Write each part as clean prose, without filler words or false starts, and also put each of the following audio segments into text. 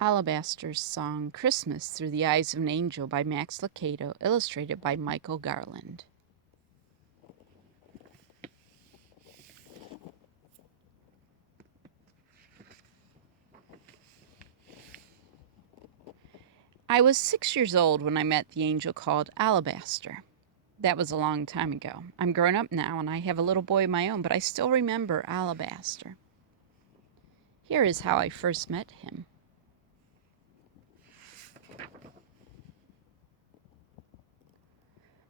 Alabaster's song Christmas Through the Eyes of an Angel by Max Lucado, illustrated by Michael Garland. I was 6 years old when I met the angel called Alabaster. That was a long time ago. I'm grown up now and I have a little boy of my own, but I still remember Alabaster. Here is how I first met him.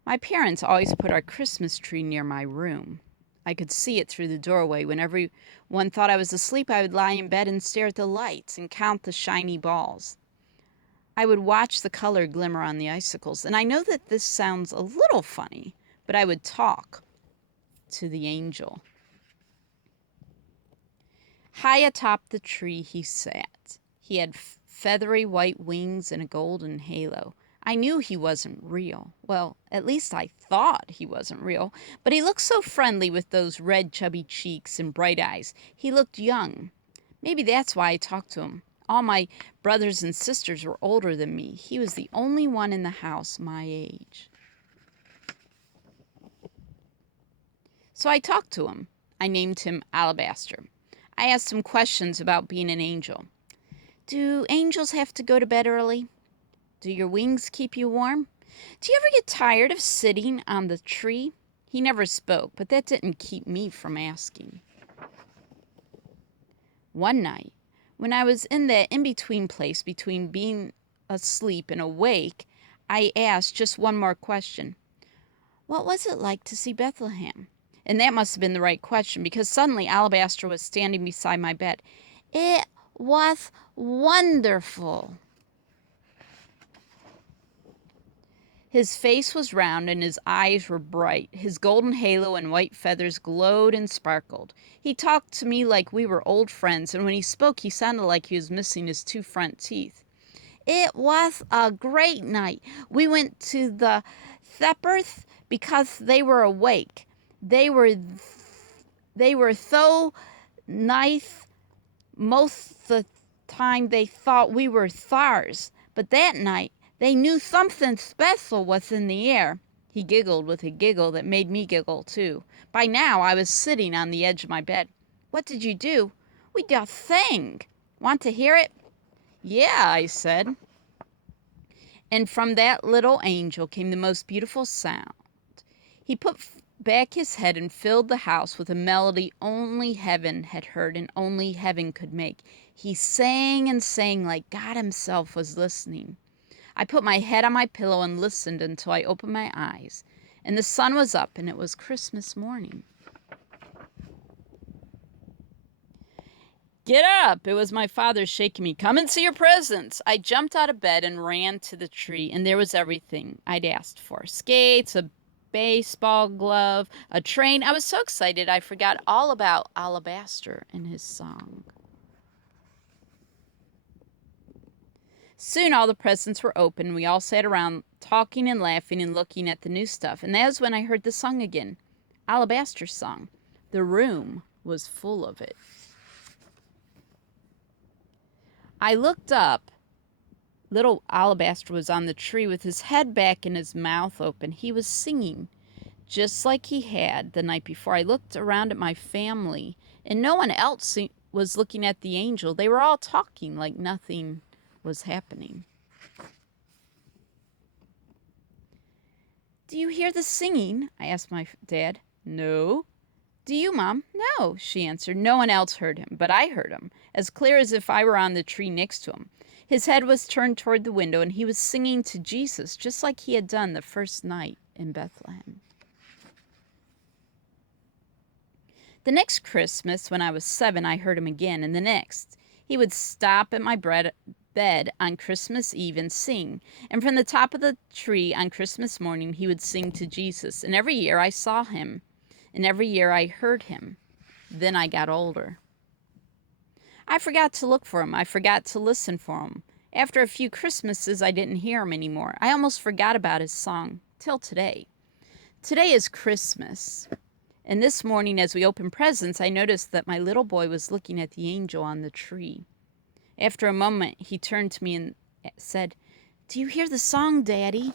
My parents always put our Christmas tree near my room. I could see it through the doorway. When everyone thought I was asleep, I would lie in bed and stare at the lights and count the shiny balls. I would watch the color glimmer on the icicles, and I know that this sounds a little funny, but I would talk to the angel. High atop the tree he sat. He had feathery white wings and a golden halo. I knew he wasn't real. Well, at least I thought he wasn't real. But he looked so friendly with those red, chubby cheeks and bright eyes. He looked young. Maybe that's why I talked to him. All my brothers and sisters were older than me. He was the only one in the house my age. So I talked to him. I named him Alabaster. I asked him questions about being an angel. Do angels have to go to bed early? Do your wings keep you warm? Do you ever get tired of sitting on the tree? He never spoke, but that didn't keep me from asking. One night, when I was in that in-between place between being asleep and awake, I asked just one more question. What was it like to see Bethlehem? And that must have been the right question, because suddenly Alabaster was standing beside my bed. It was wonderful. His face was round and his eyes were bright. His golden halo and white feathers glowed and sparkled. He talked to me like we were old friends, and when he spoke, he sounded like he was missing his two front teeth. It was a great night. We went to the shepherds because they were awake. They were so nice. Most of the time they thought we were stars, but that night they knew something special was in the air. He giggled with a giggle that made me giggle too. By now I was sitting on the edge of my bed. What did you do? We just sang. Want to hear it? Yeah, I said. And from that little angel came the most beautiful sound. He put back his head and filled the house with a melody only heaven had heard and only heaven could make. He sang and sang like God himself was listening. I put my head on my pillow and listened until I opened my eyes, and the sun was up and it was Christmas morning. Get up! It was my father shaking me. Come and see your presents. I jumped out of bed and ran to the tree, and there was everything I'd asked for. Skates, a baseball glove, a train. I was so excited I forgot all about Alabaster and his song. Soon all the presents were open. We all sat around talking and laughing and looking at the new stuff. And that was when I heard the song again. Alabaster's song. The room was full of it. I looked up. Little Alabaster was on the tree with his head back and his mouth open. He was singing, just like he had the night before. I looked around at my family, and no one else was looking at the angel. They were all talking like nothing was happening. Do you hear the singing? I asked my dad. No. Do you, Mom? No, she answered. No one else heard him, but I heard him, as clear as if I were on the tree next to him. His head was turned toward the window, and he was singing to Jesus, just like he had done the first night in Bethlehem. The next Christmas, when I was 7, I heard him again, and the next. He would stop at my bed on Christmas Eve and sing, and from the top of the tree on Christmas morning, he would sing to Jesus, and every year I saw him. And every year I heard him. Then I got older. I forgot to look for him. I forgot to listen for him. After a few Christmases, I didn't hear him anymore. I almost forgot about his song, till today. Today is Christmas. And this morning, as we opened presents, I noticed that my little boy was looking at the angel on the tree. After a moment, he turned to me and said, "Do you hear the song, Daddy?"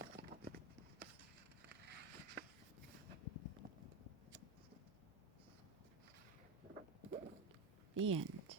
The end.